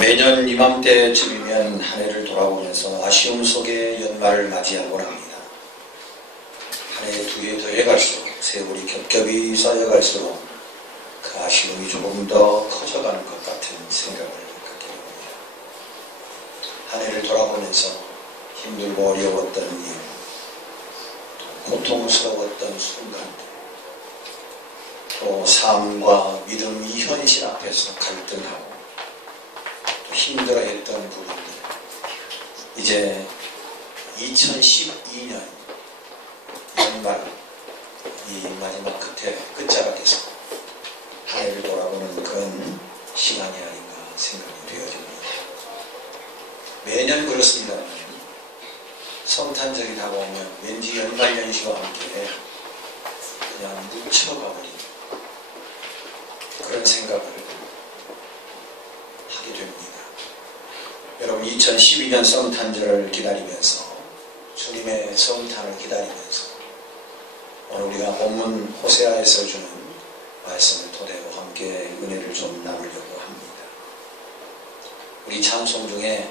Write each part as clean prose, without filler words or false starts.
매년 이맘때쯤이면 한 해를 돌아보면서 아쉬움 속에 연말을 맞이하곤 합니다. 한 해 두 해 더해갈수록 세월이 겹겹이 쌓여갈수록 그 아쉬움이 조금 더 커져가는 것 같은 생각을 갖게 됩니다. 한 해를 돌아보면서 힘들고 어려웠던 일, 또 고통스러웠던 순간들, 또 삶과 믿음 이 현실 앞에서 갈등하고 또 힘들어했던 부분들, 이제 2012년 연말 이 마지막 끝자락에서 한 해를 돌아보는 그런 시간이 아닌가 생각이 되어집니다. 매년 그렇습니다만 성탄절이 다가오면 왠지 연말연시와 함께 그냥 묻혀가버린 그런 생각을 하게 됩니다. 여러분, 2012년 성탄절을 기다리면서, 주님의 성탄을 기다리면서 오늘 우리가 본문 호세아에서 주는 말씀을 토대로 함께 은혜를 좀 나누려고 합니다. 우리 찬송 중에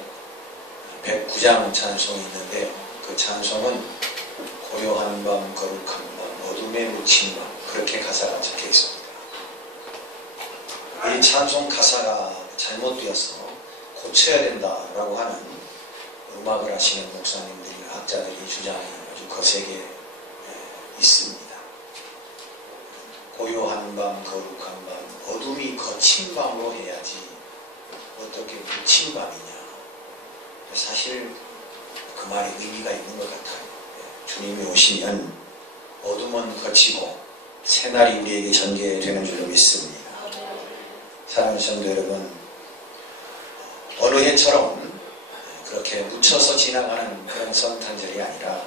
109장 찬송이 있는데요, 그 찬송은 고요한 밤, 거룩한 밤, 어둠에 묻힌 밤, 그렇게 가사가 적혀 있습니다. 이 찬송 가사가 잘못되어서 고쳐야 된다라고 하는 음악을 하시는 목사님들이나 학자들이 주장이 아주 거세게 있습니다. 고요한 밤, 거룩한 밤, 어둠이 거친 밤으로 해야지 어떻게 묻힌 밤이냐. 사실 그 말이 의미가 있는 것 같아요. 주님이 오시면 어둠은 거치고 새날이 우리에게 전개되는 줄로 믿습니다. 사랑하는 성도 여러분, 어느 해처럼 그렇게 묻혀서 지나가는 그런 성탄절이 아니라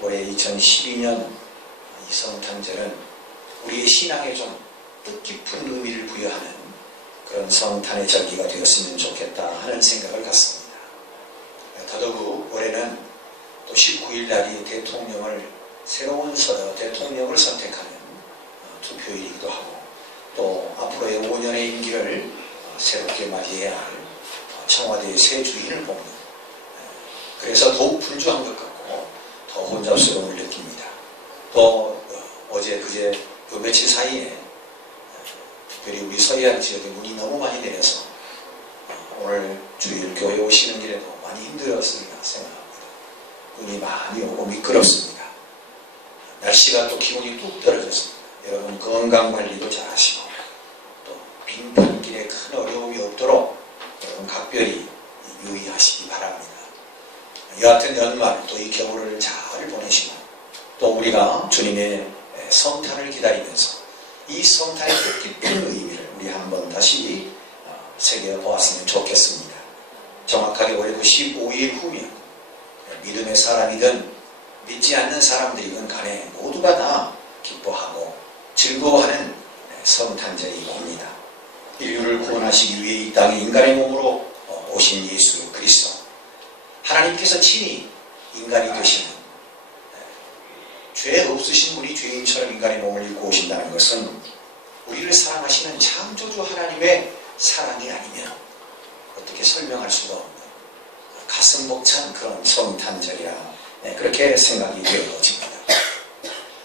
올해 2012년 이 성탄절은 우리의 신앙에 좀 뜻깊은 의미를 부여하는 그런 성탄의 절기가 되었으면 좋겠다 하는 생각을 갖습니다. 더더욱 올해는 또 19일 날이 새로운 대통령을 선택하는 투표일이기도 하고, 또 앞으로의 5년의 임기를 새롭게 맞이해야 할 청와대의 새 주인을 뽑는, 그래서 더욱 분주한 것 같고 더 혼잡스러움을 느낍니다. 또 어제 그제 그 며칠 사이에 특별히 우리 서해안 지역에 눈이 너무 많이 내려서 오늘 주일 교회 오시는 길에도 많이 힘들었으리라 생각합니다. 눈이 많이 오고 미끄럽습니다. 날씨가 또 기온이 뚝 떨어졌습니다. 여러분, 건강관리도 잘 하시고 또 빙판길에 큰 어려움이 없도록 여러분 각별히 유의하시기 바랍니다. 여하튼 연말 또 이 겨울을 잘 보내시고, 또 우리가 주님의 성탄을 기다리면서 이 성탄의 뜻깊은 의미를 우리 한번 다시 새겨보았으면 좋겠습니다. 정확하게 올해 15일 후면 믿음의 사람이든 믿지 않는 사람들이든 간에 모두가 다 기뻐하고 즐거워하는 성탄절이 옵니다. 인류를 구원하시기 위해 이 땅에 인간의 몸으로 오신 예수 그리스도, 하나님께서 친히 인간이 되시는, 죄 없으신 분이 죄인처럼 인간의 몸을 입고 오신다는 것은 우리를 사랑하시는 창조주 하나님의 사랑이 아니면 어떻게 설명할 수가 없는 가슴 벅찬 그런 성탄절이라, 그렇게 생각이 되어집니다.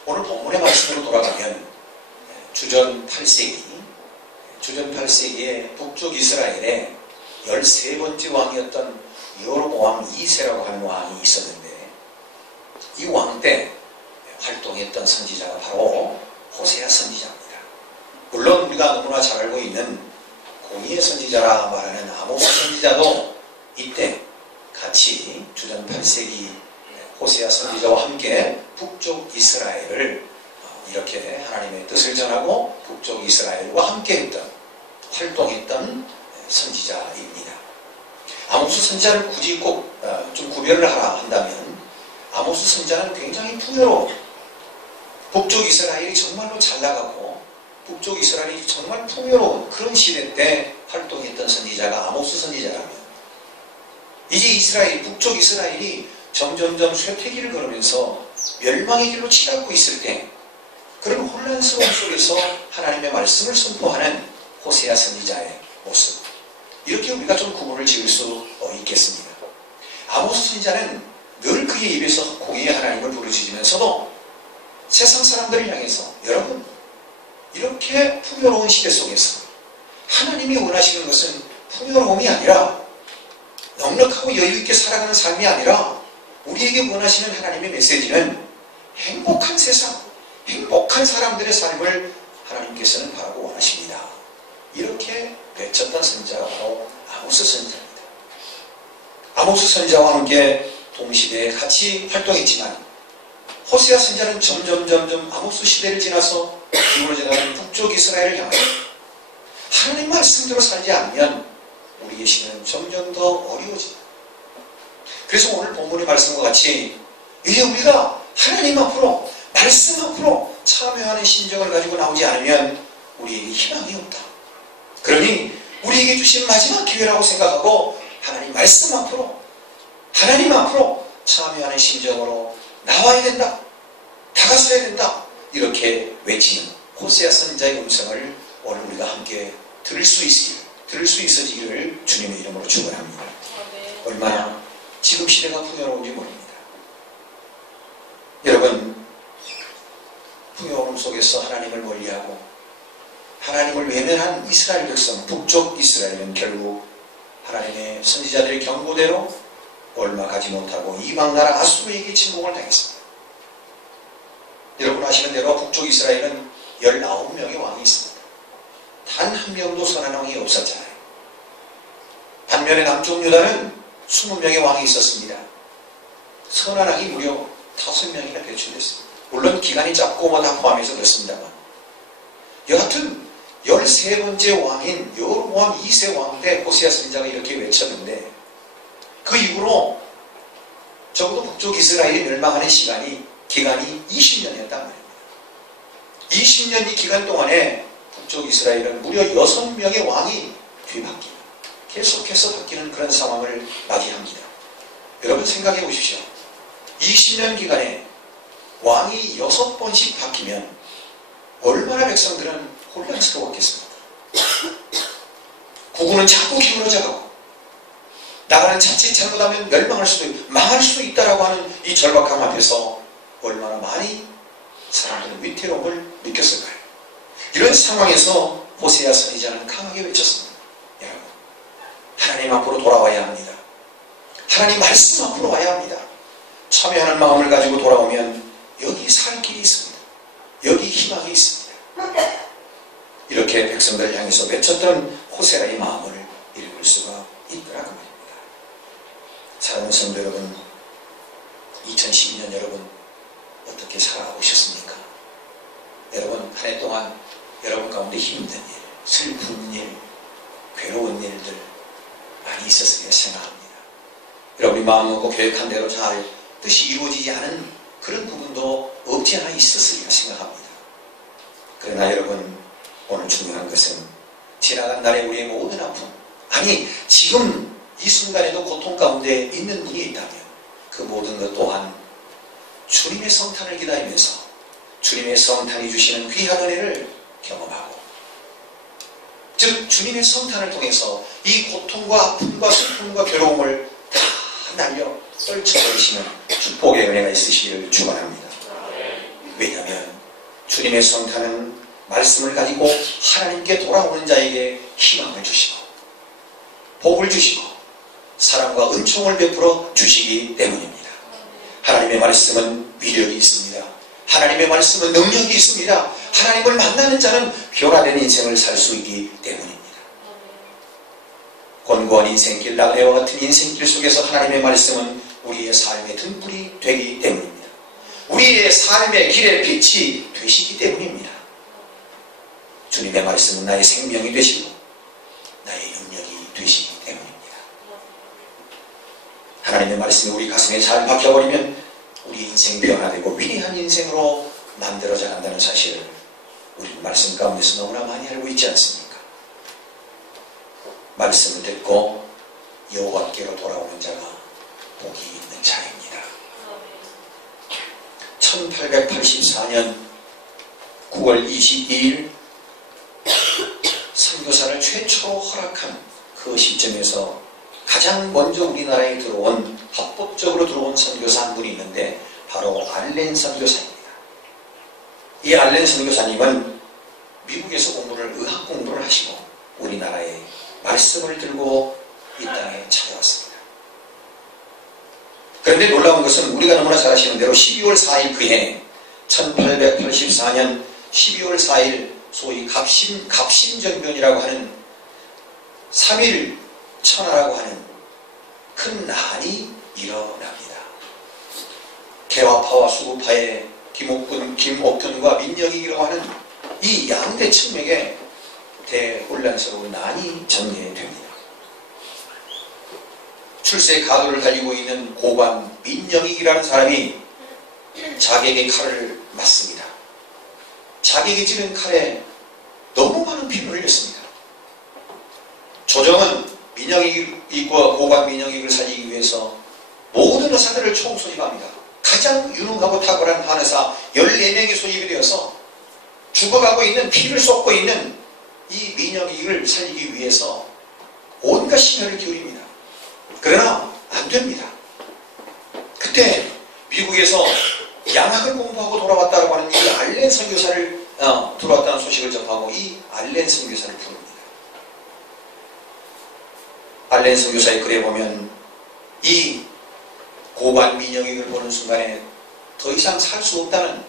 오늘 본문의 말씀으로 돌아가면 주전 8세기에 북쪽 이스라엘에 13번째 왕이었던 여로보암 2세라고 하는 왕이 있었는데, 이 왕 때 활동했던 선지자가 바로 호세아 선지자입니다. 물론 우리가 너무나 잘 알고 있는 공의의 선지자라 말하는 아모스 선지자도 이때 같이 주전 8세기 호세아 선지자와 함께 북쪽 이스라엘을 이렇게 하나님의 뜻을 전하고 북쪽 이스라엘과 함께 활동했던 선지자입니다. 아모스 선지자를 굳이 꼭 좀 구별을 하라 한다면, 아모스 선지자는 굉장히 풍요로워, 북쪽 이스라엘이 정말로 잘 나가고 북쪽 이스라엘이 정말 풍요로운 그런 시대 때 활동했던 선지자가 아모스 선지자라면, 이제 북쪽 이스라엘이 점점점 쇠퇴기를 걸으면서 멸망의 길로 치닫고 있을 때, 그런 혼란스러움 속에서 하나님의 말씀을 선포하는 호세아 선지자의 모습, 이렇게 우리가 좀 구분을 지을 수 있겠습니다. 아모스 선지자는 늘 그의 입에서 공의의 하나님을 부르짖으면서도 세상 사람들을 향해서 여러분 이렇게 풍요로운 시대 속에서 하나님이 원하시는 것은 풍요로움이 아니라 넉넉하고 여유있게 살아가는 삶이 아니라 우리에게 원하시는 하나님의 메시지는 행복한 세상, 행복한 사람들의 삶을 하나님께서는 바라고 원하십니다. 이렇게 외쳤던 선지자가 바로 아모스 선지자입니다. 아모스 선지자와 함께 동시대에 같이 활동했지만 호세아 선지자는 점점 아모스 시대를 지나서 기울어져가는 북쪽 이스라엘을 향하여 하나님 말씀대로 살지 않으면 우리의 신은 점점 더 어려워진다. 그래서 오늘 본문의 말씀과 같이 이제 우리가 하나님 앞으로 말씀 앞으로 참여하는 심정을 가지고 나오지 않으면 우리에게 희망이 없다. 그러니 우리에게 주신 마지막 기회라고 생각하고 하나님 말씀 앞으로 하나님 앞으로 참여하는 심정으로 나와야 된다. 다가서야 된다. 이렇게 외치는 호세아 선지자의 음성을 오늘 우리가 함께 들을 수 있어지기를 주님의 이름으로 축원합니다. 얼마나 지금 시대가 풍요로운지 모릅니다. 여러분, 풍요로움 속에서 하나님을 멀리하고 하나님을 외면한 이스라엘 백성, 북쪽 이스라엘은 결국 하나님의 선지자들의 경고대로 얼마 가지 못하고 이방나라 아수르에게 침공을 당했습니다. 여러분 아시는 대로 북쪽 이스라엘은 19명의 왕이 있습니다. 단 한 명도 선한 왕이 없었잖아요. 반면에 남쪽 유다는 20명의 왕이 있었습니다. 선한 왕이 무려 5명이나 배출됐습니다. 물론 기간이 짧고 다 포함해서 그렇습니다만 여하튼 13번째 왕인 여로보암 2세 왕 때 호세아 선지자가 이렇게 외쳤는데 그 이후로 적어도 북쪽 이스라엘이 멸망하는 기간이 20년이었단 말입니다. 20년 이 기간 동안에 북쪽 이스라엘은 무려 6명의 왕이 뒤바뀌는, 계속해서 바뀌는 그런 상황을 맞이합니다. 여러분 생각해 보십시오. 20년 기간에 왕이 6번씩 바뀌면 얼마나 백성들은 혼란스러웠겠습니까? 국군은 자꾸 기울어져가고 나가는 자칫 잘못하면 망할 수도 있다라고 하는 이 절박함 앞에서 얼마나 많이 사람들은 위태로움을 느꼈을까요? 이런 상황에서 호세아 선지자는 강하게 외쳤습니다. 여러분, 하나님 앞으로 돌아와야 합니다. 하나님 말씀 앞으로 와야 합니다. 참여하는 마음을 가지고 돌아오면 여기 살 길이 있습니다. 여기 희망이 있습니다. 이렇게 백성들을 향해서 외쳤던 호세아의 마음을 읽을 수가 있더라고 말입니다. 사랑하는 성도 여러분, 2012년 여러분 어떻게 살아오셨습니까? 여러분 한 해 동안 여러분 가운데 힘든 일, 슬픈 일, 괴로운 일들 많이 있었으리라 생각합니다. 여러분이 마음 먹고 계획한 대로 잘 뜻이 이루어지지 않은 그런 부분도 없지 않아 있었으리라 생각합니다. 그러나 여러분, 오늘 중요한 것은 지나간 날에 우리의 모든 아픔, 아니 지금 이 순간에도 고통 가운데 있는 분이 있다면 그 모든 것 또한 주님의 성탄을 기다리면서 주님의 성탄이 주시는 귀한 은혜를 경험하고, 즉 주님의 성탄을 통해서 이 고통과 아픔과 슬픔과 괴로움을 다 날려 떨쳐버리시는 축복의 은혜가 있으시기를 축원합니다. 왜냐하면 주님의 성탄은 말씀을 가지고 하나님께 돌아오는 자에게 희망을 주시고 복을 주시고 사랑과 은총을 베풀어 주시기 때문입니다. 하나님의 말씀은 위력이 있습니다. 하나님의 말씀은 능력이 있습니다. 하나님을 만나는 자는 변화된 인생을 살 수 있기 때문입니다. 권고한 인생길, 나그네와 같은 인생길 속에서 하나님의 말씀은 우리의 삶의 등불이 되기 때문입니다. 우리의 삶의 길의 빛이 되시기 때문입니다. 주님의 말씀은 나의 생명이 되시고 나의 능력이 되시기 때문입니다. 하나님의 말씀이 우리 가슴에 잘 박혀버리면 우리 인생이 변화되고 위대한 인생으로 만들어져 간다는 사실을 우리는 말씀 가운데서 너무나 많이 알고 있지 않습니까? 말씀을 듣고 여호와께로 돌아오는 자가 복이 있는 자입니다. 1884년 9월 22일 선교사를 최초로 허락한 그 그 시점에서 가장 먼저 우리나라에 들어온, 합법적으로 들어온 선교사 한 분이 있는데 바로 알렌 선교사입니다. 이 알렌 선교사님은 미국에서 의학 공부를 하시고 우리나라에 말씀을 들고 이 땅에 찾아왔습니다. 그런데 놀라운 것은 우리가 너무나 잘 아시는 대로 12월 4일 그해 1884년 12월 4일 소위 갑신정변이라고 하는 3일 천하라고 하는 큰 난이 일어납니다. 개화파와 수구파의 김옥균과 민영익이라고 하는 이 양대 측맥에 대혼란스러운 난이 전개됩니다. 출세 가도를 달리고 있는 고관 민영익이라는 사람이 자객의 칼을 맞습니다. 자객이 찌른 칼에 너무 많은 피를 흘렸습니다. 조정은 민영익과 고관 민영익을 살리기 위해서 모든 의사들을 총소집합니다. 가장 유능하고 탁월한 한의사 14명이 소집이 되어서 죽어가고 있는, 피를 쏟고 있는 이 민영익을 살리기 위해서 온갖 심혈을 기울입니다. 그러나 안 됩니다. 그때 미국에서 양학을 공부하고 돌아왔다고 하는 이 알렌 선교사를 들어왔다는 소식을 접하고 이 알렌 선교사를 부릅니다. 알렌 선교사의 글에 보면 이 고관 민영익을 보는 순간에 더 이상 살 수 없다는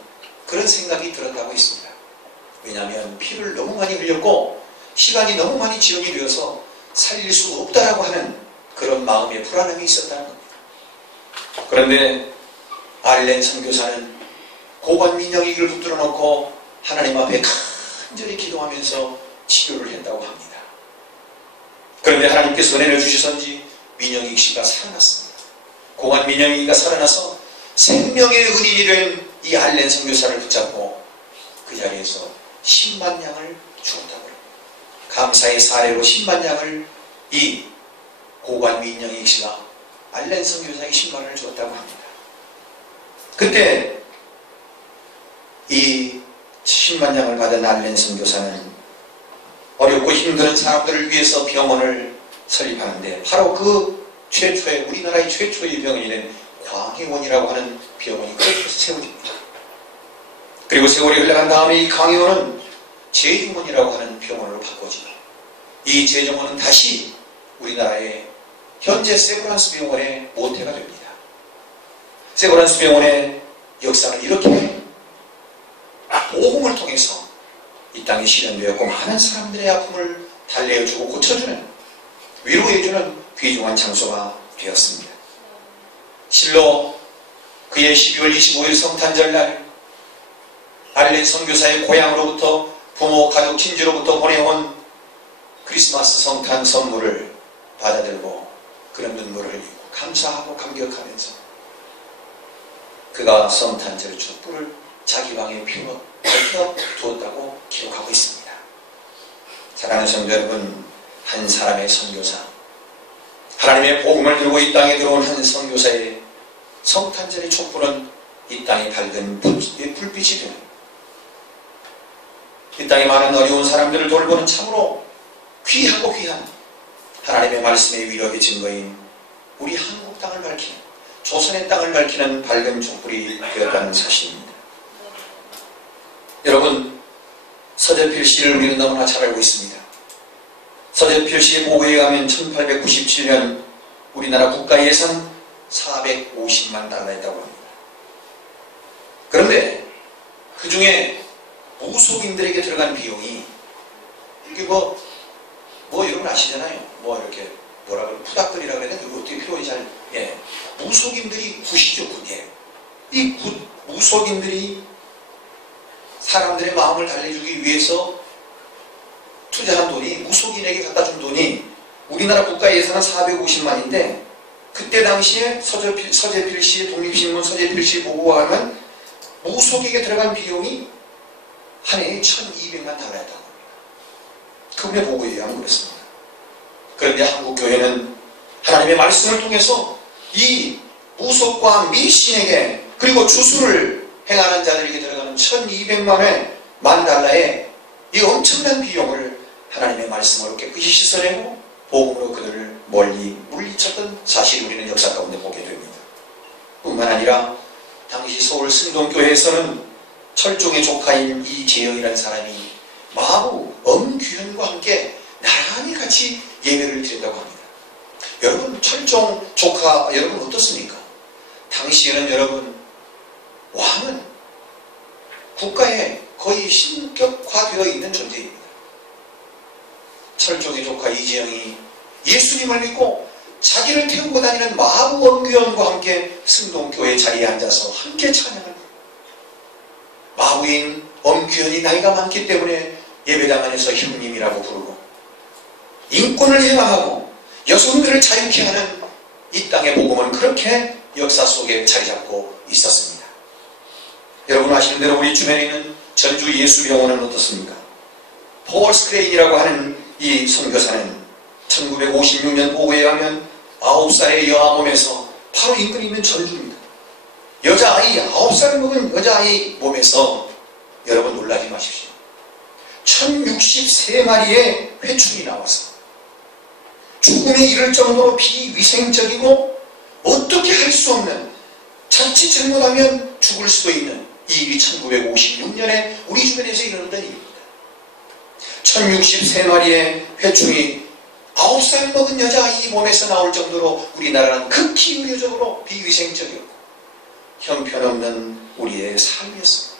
그런 생각이 들었다고 했습니다. 왜냐하면 피를 너무 많이 흘렸고 시간이 너무 많이 지연이 되어서 살릴 수 없다라고 하는 그런 마음의 불안함이 있었다는 겁니다. 그런데 알렌 선교사는 고관 민영익을 붙들어 놓고 하나님 앞에 간절히 기도하면서 치료를 했다고 합니다. 그런데 하나님께서 은혜를 주시선지 민영익 씨가 살아났습니다. 고관 민영익이가 살아나서 생명의 은인이 된 이 알렌 선교사를 붙잡고 그 자리에서 10만 양을 주었다고 합니다. 감사의 사례로 10만 양을 이 고관 민영익 씨가 알렌 선교사에게 10만 원을 주었다고 합니다. 그때 이 10만 양을 받은 알렌 선교사는 어렵고 힘든 사람들을 위해서 병원을 설립하는데 바로 그 최초의, 우리나라의 최초의 병원이 된 광해원이라고 하는 병원이 그렇게 세워집니다. 그리고 세월이 흘러간 다음에 이 광해원은 제정원이라고 하는 병원으로 바꿔지고 이 제정원은 다시 우리나라의 현재 세브란스 병원의 모태가 됩니다. 세브란스 병원의 역사는 이렇게 복음을 통해서 이 땅에 실현되었고 많은 사람들의 아픔을 달래어주고 고쳐주는, 위로해주는 귀중한 장소가 되었습니다. 실로 그해 12월 25일 성탄절날 알렌 선교사의 고향으로부터 부모, 가족, 친지로부터 보내온 크리스마스 성탄 선물을 받아들고 그런 눈물을 흘리고 감사하고 감격하면서 그가 성탄절 촛불을 자기 방에 피워 두었다고 기록하고 있습니다. 사랑하는 성도 여러분, 한 사람의 선교사, 하나님의 복음을 들고 이 땅에 들어온 한 선교사의 성탄절의 촛불은 이 땅에 밝은 불빛이 되는, 이 땅에 많은 어려운 사람들을 돌보는 참으로 귀하고 귀한 하나님의 말씀의 위력의 증거인 우리 한국 땅을 밝히는, 조선의 땅을 밝히는 밝은 촛불이 되었다는 사실입니다. 여러분, 서재필 씨를 우리는 너무나 잘 알고 있습니다. 서재필 씨의 보고에 의하면 1897년 우리나라 국가 예산 450만 달러였다고 합니다. 그런데 그 중에 무속인들에게 들어간 비용이, 이게 뭐 여러분 아시잖아요. 뭐 이렇게 뭐라 그래, 푸닥들이라고 그래야 되나? 어떻게 표현이 잘, 무속인들이 굿이죠, 굿이에요. 이 무속인들이 사람들의 마음을 달래주기 위해서 투자한 돈이, 무속인에게 갖다 준 돈이 우리나라 국가 예산은 450만인데 그때 당시에 서재필 씨의 독립신문 서재필 씨 보고가 하면 무속에게 들어간 비용이 한 해에 1200만 달러였다고 합니다. 그분의 보고에 의하면 그렇습니다. 그런데 한국교회는 하나님의 말씀을 통해서 이 무속과 미신에게, 그리고 주술을 행하는 자들에게 들어가는 1200만의 만 달러의 이 엄청난 비용을 하나님의 말씀으로 깨끗이 씻어내고 복음으로 그들을 멀리 물리쳤던 사실을 우리는 역사 가운데 보게 됩니다. 뿐만 아니라 당시 서울 승동교회에서는 철종의 조카인 이재영이라는 사람이 마부 엄규현과 함께 나란히 같이 예배를 드렸다고 합니다. 여러분, 철종 조카 여러분 어떻습니까? 당시에는 여러분, 왕은 국가에 거의 신격화되어 있는 존재입니다. 철종의 조카 이재영이 예수님을 믿고 자기를 태우고 다니는 마부 엄규현과 함께 승동교회 자리에 앉아서 함께 찬양합니다. 마부인 엄규현이 나이가 많기 때문에 예배당 안에서 형님이라고 부르고 인권을 해방하고 여성들을 자유케 하는 이 땅의 복음은 그렇게 역사 속에 자리 잡고 있었습니다. 여러분 아시는 대로 우리 주변에 있는 전주 예수병원은 어떻습니까? 폴 스크레인이라고 하는 이 선교사는 1956년 보고에 의하면 9살의 여아 몸에서 바로 인근에 있는 전주입니다. 여자아이 9살을 먹은 여자아이 몸에서 여러분 놀라지 마십시오. 1063마리의 회충이 나와서 죽음에 이를 정도로 비위생적이고 어떻게 할 수 없는, 자칫 잘못하면 죽을 수도 있는 이 일이 1956년에 우리 주변에서 일어났던 일입니다. 1063마리의 회충이 9살 먹은 여자아이 몸에서 나올 정도로 우리나라는 극히 의료적으로 비위생적이었고 형편없는 우리의 삶이었습니다.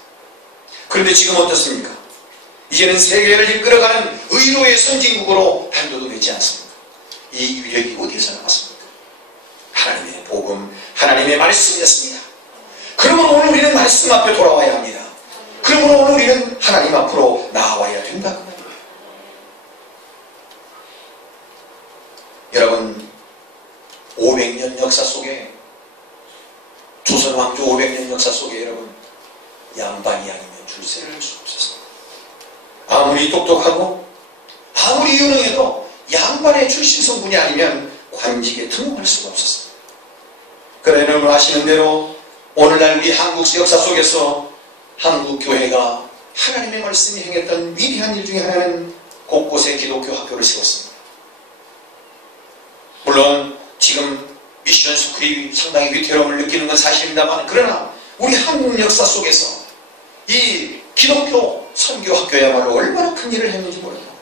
그런데 지금 어떻습니까? 이제는 세계를 이끌어가는 의료의 선진국으로 단도도 되지 않습니다. 이 위력이 어디에서 나왔습니까? 하나님의 복음, 하나님의 말씀이었습니다. 그러므로 오늘 우리는 말씀 앞에 돌아와야 합니다. 그러므로 오늘 우리는 하나님 앞으로 나와야 된다 그 말입니다. 여러분, 500년 역사 속에, 조선 왕조 500년 역사 속에 여러분, 양반이 아니면 출세를 할 수 없었습니다. 아무리 똑똑하고 아무리 유능해도 양반의 출신 성분이 아니면 관직에 등록할 수가 없었습니다. 그러나 여러분 아시는 대로 오늘날 우리 한국 역사 속에서 한국 교회가 하나님의 말씀이 행했던 위대한 일 중에 하나는 곳곳에 기독교 학교를 세웠습니다. 물론 지금 미션 스쿨이 상당히 위태로움을 느끼는 건 사실입니다만, 그러나 우리 한국 역사 속에서 이 기독교 선교학교야말로 얼마나 큰 일을 했는지 모릅니다.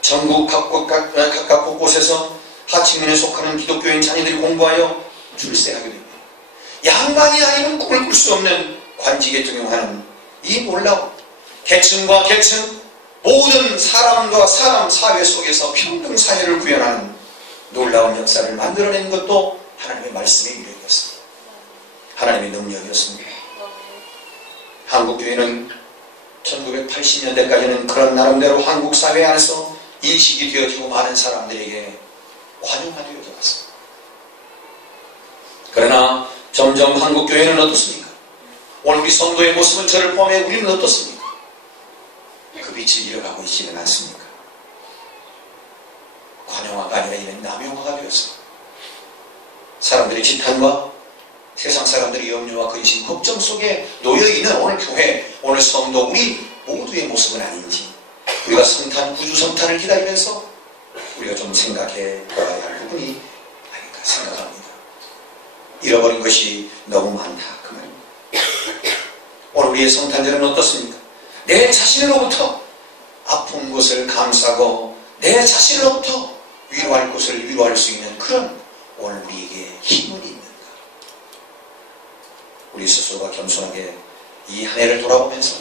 전국 각각 곳곳에서 하층민에 속하는 기독교인 자녀들이 공부하여 출세하게 됩니다. 양반이 아니면 꿈을 꿀 수 없는 관직에 등용하는 이 놀라운 계층과 계층, 모든 사람과 사람 사회 속에서 평등 사회를 구현하는 놀라운 역사를 만들어낸 것도 하나님의 말씀의 위력이었습니다. 하나님의 능력이었습니다. 한국교회는 1980년대까지는 그런 나름대로 한국 사회 안에서 인식이 되어지고 많은 사람들에게 관용화되어져 갔습니다. 그러나 점점 한국교회는 어떻습니까? 오늘 우리 성도의 모습은 저를 포함해 우리는 어떻습니까? 그 빛을 잃어가고 있지는 않습니까? 관용화가 아니라 이는 남용화가 되었습니다. 사람들의 지탄과 세상 사람들의 염려와 근심, 걱정 속에 놓여있는 오늘 교회, 오늘 성도, 우리 모두의 모습은 아닌지 우리가 성탄, 구주 성탄을 기다리면서 우리가 좀 생각해 보아야 할 부분이 아닌가 생각합니다. 잃어버린 것이 너무 많다 그 말입니다. 오늘 우리의 성탄절은 어떻습니까? 내 자신으로부터 아픈 것을 감싸고 내 자신으로부터 위로할 것을 위로할 수 있는 그런 오늘 우리에게 힘은 있는가? 우리 스스로가 겸손하게 이 한 해를 돌아보면서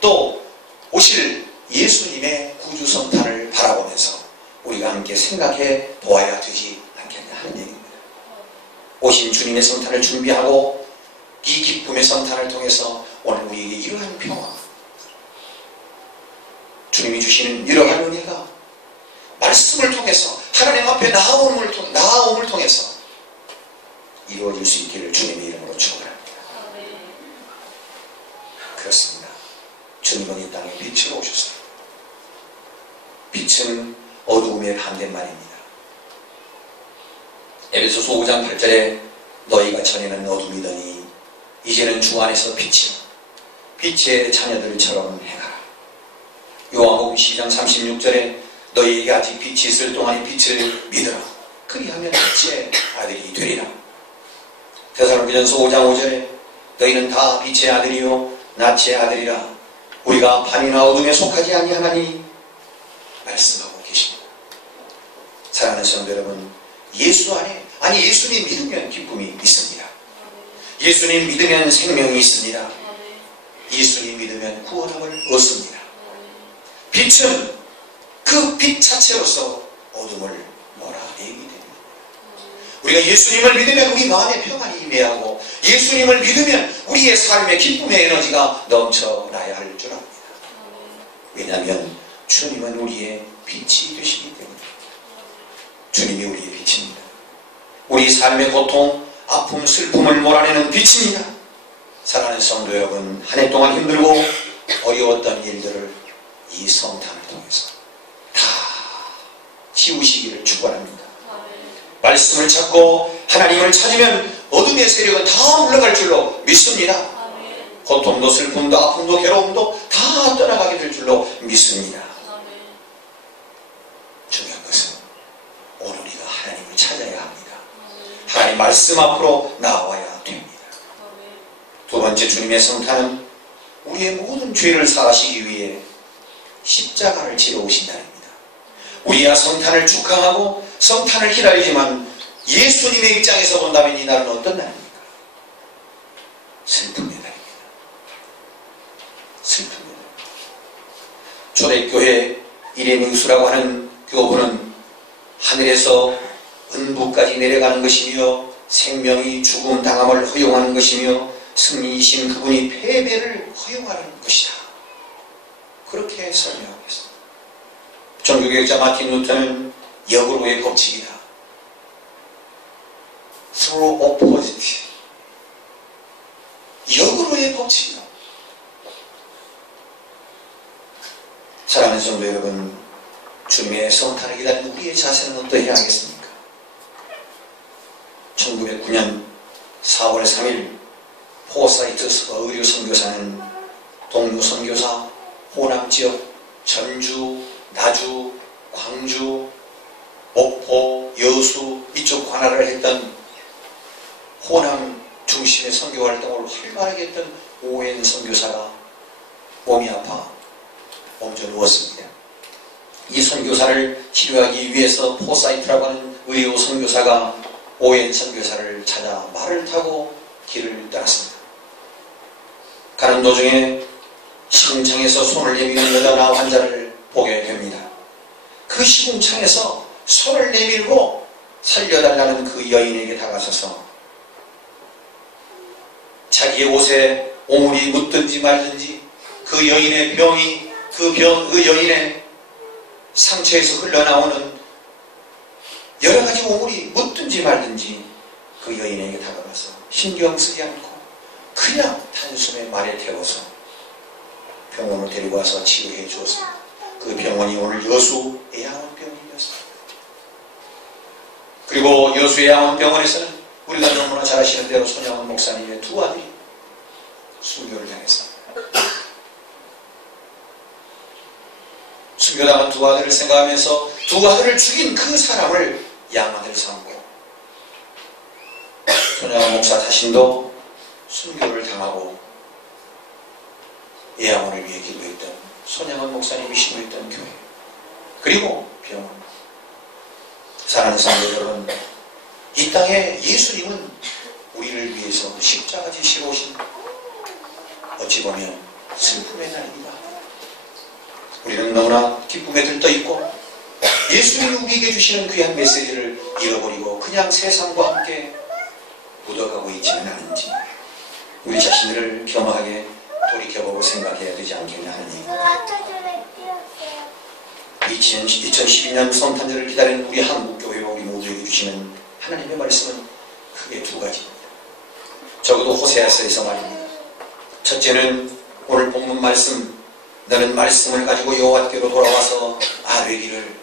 또 오실 예수님의 구주 성탄을 바라보면서 우리가 함께 생각해 보아야 되지 않겠냐 하는 얘기입니다. 오신 주님의 성탄을 준비하고 이 기쁨의 성탄을 통해서 오늘 우리에게 이러한 평화, 주님이 주시는 이러한 은혜가 말씀을 통해서 하나님 앞에 나아옴을 통해서 이루어질 수 있기를 주님의 이름으로 축원합니다. 그렇습니다. 주님은 이 땅에 빛으로 오셨습니다. 빛은 어두움의 반대말입니다. 에베소서 5장 8절에 너희가 전에는 어둠이더니 이제는 주 안에서 빛의 자녀들처럼 행하라. 요한복음 12장 36절에 너희에게 아직 빛이 있을 동안 이 빛을 믿어라. 그리하면 빛의 아들이 되리라. 데살로니가전서 5장 5절에 너희는 다 빛의 아들이요 낫의 아들이라. 우리가 밤이나 어둠에 속하지 아니하나니 말씀하고 계십니다. 사랑하는 성도 여러분, 예수 안에, 아니 예수님 믿으면 기쁨이 있습니다. 예수님 믿으면 생명이 있습니다. 예수님 믿으면 구원함을 얻습니다. 빛은 그 빛 자체로서 어둠을 몰아내게 됩니다. 우리가 예수님을 믿으면 우리 마음의 평안이 임해하고 예수님을 믿으면 우리의 삶의 기쁨의 에너지가 넘쳐나야 할 줄 압니다. 왜냐하면 주님은 우리의 빛이 되시기 때문에. 주님이 우리의 빛입니다. 우리 삶의 고통, 아픔, 슬픔을 몰아내는 빛입니다. 사랑하는 성도 여러분, 한 해 동안 힘들고 어려웠던 일들을 이 성탄을 통해서 다 지우시기를 축원합니다. 말씀을 찾고 하나님을 찾으면 어둠의 세력은 다 물러갈 줄로 믿습니다. 고통도 슬픔도 아픔도 괴로움도 다 떠나가게 될 줄로 믿습니다. 중요한 것은 오늘 우리가 하나님을 찾아야 합니다. 하나님 말씀 앞으로 나와야 됩니다. 두 번째, 주님의 성탄은 우리의 모든 죄를 사하시기 위해 십자가를 지러 오신 날입니다. 우리야 성탄을 축하하고 성탄을 기다리지만 예수님의 입장에서 본다면 이 날은 어떤 날입니까? 슬픔의 날입니다. 슬픔의 날. 초대교회 이레미우스라고 하는 교부는 하늘에서 은부까지 내려가는 것이며 생명이 죽음 당함을 허용하는 것이며 승리이신 그분이 패배를 허용하는 것이다. 그렇게 설명하고 있습니다. 종교개혁자 마틴 루터는 역으로의 법칙이다. Through opposite. 역으로의 법칙이다. 사랑하는 성도 여러분, 주님의 성탄을 기다리는 우리의 자세는 어떠해야 하겠습니까? 1909년 4월 3일 포사이트 의류 선교사는 동료 선교사, 호남 지역, 전주, 나주, 광주, 목포, 여수 이쪽 관할을 했던 호남 중심의 선교 활동을 활발하게 했던 오웬 선교사가 몸이 아파 몸져 누웠습니다. 이 선교사를 치료하기 위해서 포사이트라고 하는 의료 선교사가 오웬 선교사를 찾아 말을 타고 길을 떠났습니다. 가는 도중에 시궁창에서 손을 내미는 여자 환자를 보게 됩니다. 그 시궁창에서 손을 내밀고 살려달라는 그 여인에게 다가서서 자기의 옷에 오물이 묻든지 말든지 그 여인의 병이 그 여인의 상처에서 흘러나오는 여러 가지 오물이 묻든지 말든지 그 여인에게 다가가서 신경 쓰지 않고 그냥 단숨에 말에 태워서 병원을 데리고 와서 치료해 주었습니다. 그 병원이 오늘 여수 애양원병원이었습니다. 그리고 여수 애양원병원에서는 우리가 너무나 잘 아시는 대로 손양원 목사님의 두 아들이 순교를 당했습니다. 순교당한 두 아들을 생각하면서 두 아들을 죽인 그 사람을 양아들 삼고 손양원 목사 자신도 순교를 당하고 애양원을 위해 기도했던 손양원 목사님이 시도했던 교회, 그리고 병원. 사랑하는 성도 여러분, 이 땅에 예수님은 우리를 위해서 십자가 지시러 오신, 어찌 보면 슬픔의 날입니다. 우리는 너무나 기쁨에 들떠있고 예수님이 우리에게 주시는 귀한 메시지를 잃어버리고 그냥 세상과 함께 묻어가고 있지는 않은지 우리 자신들을 겸허하게 돌이켜보고 생각해야 되지 않겠냐 하는 얘기입니다. 2012년 성탄절을 기다리는 우리 한국교회와 우리 모두에게 주시는 하나님의 말씀은 크게 두 가지입니다. 적어도 호세아서에서 말입니다. 첫째는 오늘 본문 말씀, 너는 말씀을 가지고 여호와께로 돌아와서 아뢰기를,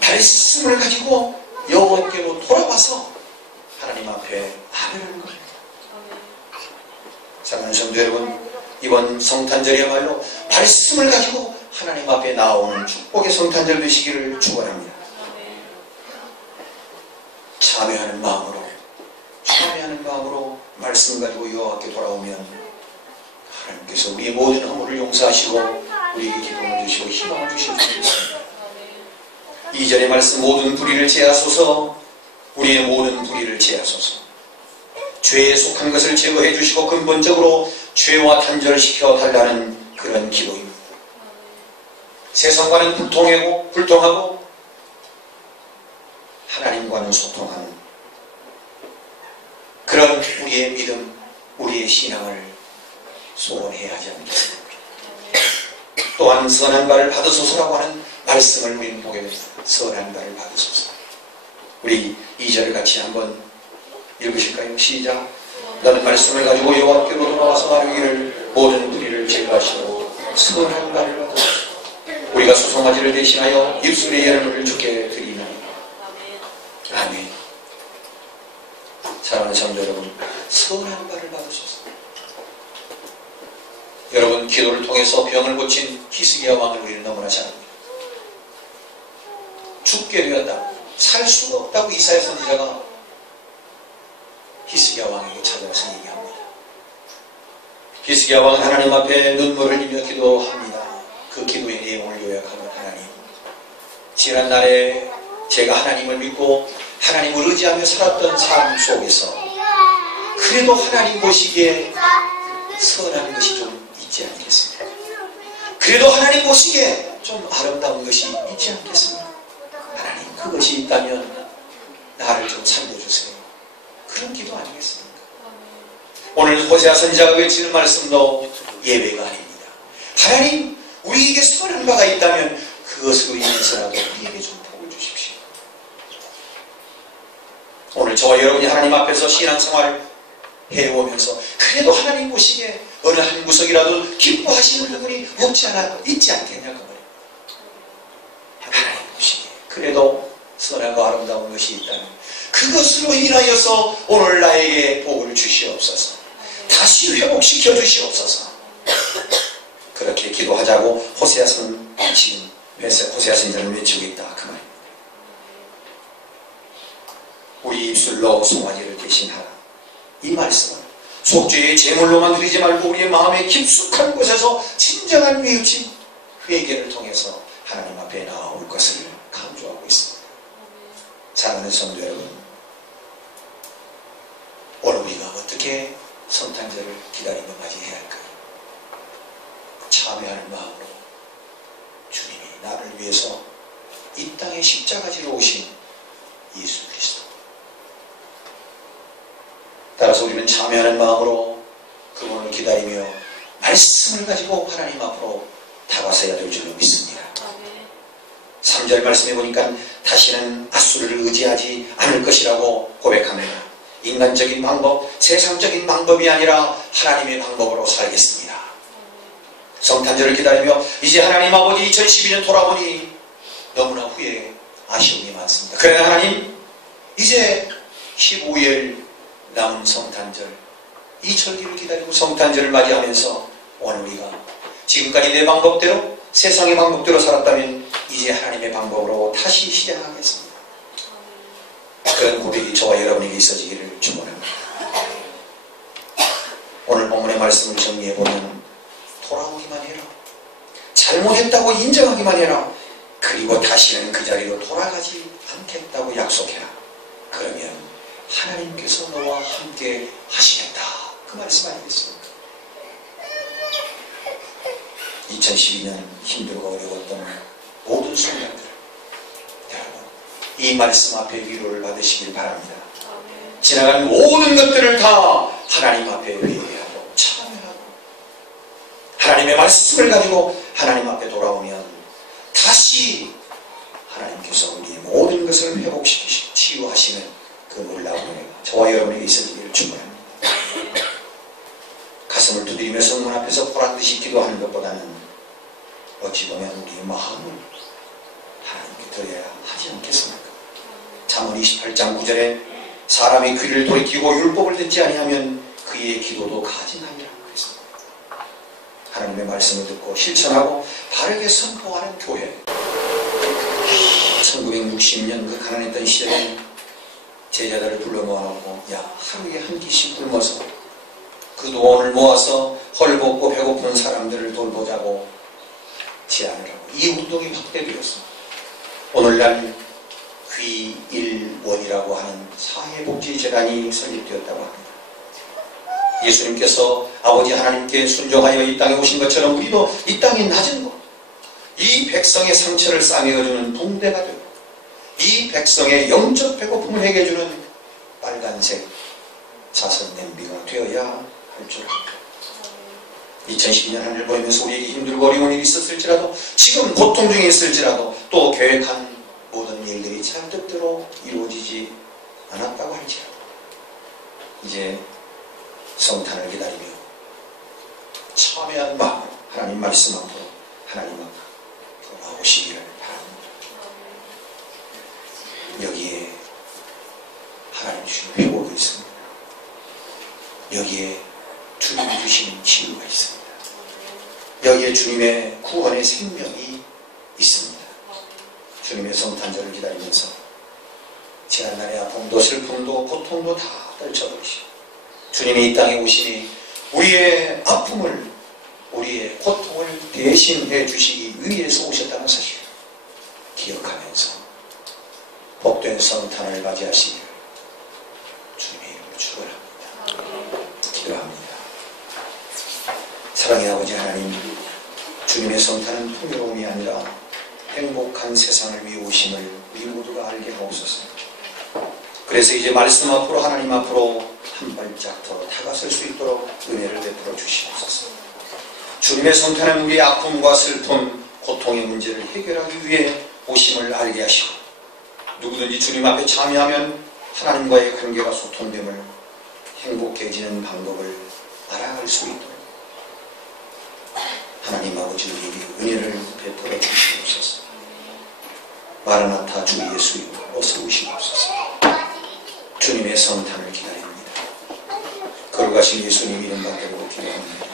말씀을 가지고 여호와께로 돌아와서 하나님 앞에 아뢰는 겁니다. 사랑하는 성도 여러분, 이번 성탄절이야말로 말씀을 가지고 하나님 앞에 나오는 축복의 성탄절 되시기를 축원합니다. 참여하는 마음으로 말씀 가지고 여호와께 돌아오면 하나님께서 우리의 모든 허물을 용서하시고 우리에게 기쁨을 주시고 희망을 주실 줄 믿습니다. 2절의 말씀, 모든 불의를 제하소서. 우리의 모든 불의를 제하소서. 죄에 속한 것을 제거해 주시고 근본적으로 죄와 단절시켜 달라는 그런 기도입니다. 세상과는 불통하고 하나님과는 소통하는 그런 우리의 믿음, 우리의 신앙을 소원해야 하지 않겠습니까? 또한 선한 바를 받으소서라고 하는 말씀을 우리는 보게 됩니다. 선한 바를 받으소서. 우리 2절을 같이 한번 읽으실까요? 시작. 너는 말씀을 가지고 여호와께로 돌아와서 말하기를 모든 불의를 제거하시고 선한 바를 받으소서. 우리가 수송아지를 대신하여 입술의 열매를 주께 드리나니. 아멘. 사랑하는 성도 여러분, 선한 바를 받으소서. 여러분, 기도를 통해서 병을 고친 히스기야 왕을 우리는 너무나 잘 압니다. 죽게 되었다고, 살 수가 없다고 이사야 선지자가 히스기야 왕에게 찾아와서 얘기합니다. 히스기야 왕은 하나님 앞에 눈물을 흘리며 기도합니다. 그 기도의 내용을 요약하면, 하나님, 지난 날에 제가 하나님을 믿고 하나님을 의지하며 살았던 삶 속에서 그래도 하나님 보시기에 선한 것이 좀 있지 않겠습니까? 그래도 하나님 보시기에 좀 아름다운 것이 있지 않겠습니까? 하나님, 그것이 있다면 나를 좀 살려주세요. 그런 기도 아니겠습니까? 오늘 호세아 선지자가 외치는 말씀도 예배가 아닙니다. 하나님, 우리에게 선한 바가 있다면 그것으로 인해서라도 우리에게 좀 복을 주십시오. 오늘 저와 여러분이 하나님 앞에서 신앙생활 해오면서 그래도 하나님 보시기에 어느 한 구석이라도 기뻐하시는 부분이 있지 않겠냐 그 말이에요. 하나님 보시기에 그래도 선하고 아름다운 것이 있다면 그것으로 인하여서 오늘 나에게 복을 주시옵소서. 다시 회복시켜 주시옵소서. 그렇게 기도하자고 호세아 선지자는 외치고 있다 그 말입니다. 우리 입술로 송아지를 대신하라. 이 말씀은 속죄의 제물로만 드리지 말고 우리의 마음의 깊숙한 곳에서 진정한 뉘우침, 회개를 통해서 하나님 앞에 나올 것을 강조하고 있습니다. 사랑하는 성도 여러분, 오늘 우리가 어떻게 성탄절을 기다리며 맞이해야 할까요? 참여하는 마음으로 주님이 나를 위해서 이 땅에 십자가지로 오신 예수 그리스도, 따라서 우리는 참여하는 마음으로 그분을 기다리며 말씀을 가지고 하나님 앞으로 다가서야 될 줄로 믿습니다. 3절 말씀해 보니까 다시는 앗수르를 의지하지 않을 것이라고 고백합니다. 인간적인 방법, 세상적인 방법이 아니라 하나님의 방법으로 살겠습니다. 성탄절을 기다리며 이제 하나님 아버지 2012년 돌아보니 너무나 후회에 아쉬움이 많습니다. 그러나 하나님, 이제 15일 남은 성탄절, 이 절기를 기다리고 성탄절을 맞이하면서 오늘 우리가 지금까지 내 방법대로, 세상의 방법대로 살았다면 이제 하나님의 방법으로 다시 시작하겠습니다. 그런 고백이 저와 여러분에게 있어지기를 축원합니다. 오늘 본문의 말씀을 정리해보면 돌아오기만 해라. 잘못했다고 인정하기만 해라. 그리고 다시는 그 자리로 돌아가지 않겠다고 약속해라. 그러면 하나님께서 너와 함께 하시겠다. 그 말씀 아니겠습니까? 2012년 힘들고 어려웠던 모든 순간들, 여러분, 이 말씀 앞에 위로를 받으시길 바랍니다. 지나간 모든 것들을 다 하나님 앞에 회개하고 참여하고 하나님의 말씀을 가지고 하나님 앞에 돌아오면 다시 하나님께서 우리의 모든 것을 회복시키시고 치유하시는 그 놀라운 은혜가 저와 여러분에게 있어지기를 축원합니다. 가슴을 두드리며 성문 앞에서 보란듯이 기도하는 것보다는 어찌 보면 우리의 마음을 하나님께 드려야 하지 않겠습니까? 잠언 28장 9절에 사람의 귀를 돌이키고 율법을 듣지 아니하면 그의 기도도 가증하리라 그랬습니다. 하나님의 말씀을 듣고 실천하고 바르게 선포하는 교회. 1960년 그 가난했던 시절에 제자들을 불러 모아놓고 하루에 한 끼씩 굶어서 그 돈을 모아서 헐벗고 배고픈 사람들을 돌보자고 제안을 하고 이 운동이 확대되었습니다. 오늘날 귀일원이라고 하는 사회복지재단이 설립되었다고 합니다. 예수님께서 아버지 하나님께 순종하여 이 땅에 오신 것처럼 우리도 이 땅의 낮은 곳, 이 백성의 상처를 싸매어주는 붕대가 되고 이 백성의 영적 배고픔을 해결해주는 빨간색 자선 냄비가 되어야 할 줄 압니다. 2012년 한 해를 보내면서 우리에게 힘들고 어려운 일이 있었을지라도 지금 고통 중에 있을지라도 또 계획한 모든 일들이 잘 뜻대로 이루어지지 않았다고 할지라도 이제 성탄을 기다리며 참회한 마음 하나님 말씀 앞으로 하나님 앞으로 돌아오시기를 바랍니다. 여기에 하나님 주신 회복이 있습니다. 여기에 주님이 주신 치유가 있습니다. 여기에 주님의 구원의 생명이 있습니다. 주님의 성탄절을 기다리면서 지난날의 아픔도 슬픔도 고통도 다 떨쳐버리시고 주님이 이 땅에 오시니 우리의 아픔을 우리의 고통을 대신해 주시기 위해서 오셨다는 사실을 기억하면서 복된 성탄을 맞이하시기를 주님의 이름으로 축원합니다. 기도합니다. 사랑의 아버지 하나님, 주님의 성탄은 풍요로움이 아니라 행복한 세상을 위해 오심을 우리 모두가 알게 하옵소서. 그래서 이제 말씀 앞으로 하나님 앞으로 한 발짝 더 다가설 수 있도록 은혜를 베풀어 주시옵소서. 주님의 성탄은 우리의 아픔과 슬픔, 고통의 문제를 해결하기 위해 오심을 알게 하시고 누구든지 주님 앞에 참여하면 하나님과의 관계가 소통됨을 행복해지는 방법을 알아갈 수 있도록 하나님 아버지 우리에게 은혜를 베풀어 주시옵소서. 마라나타 주 예수 이름으로 어서 오시옵소서. 주님의 성탄을 기다립니다. 거룩하신 예수님 이름 받들고 기도합니다.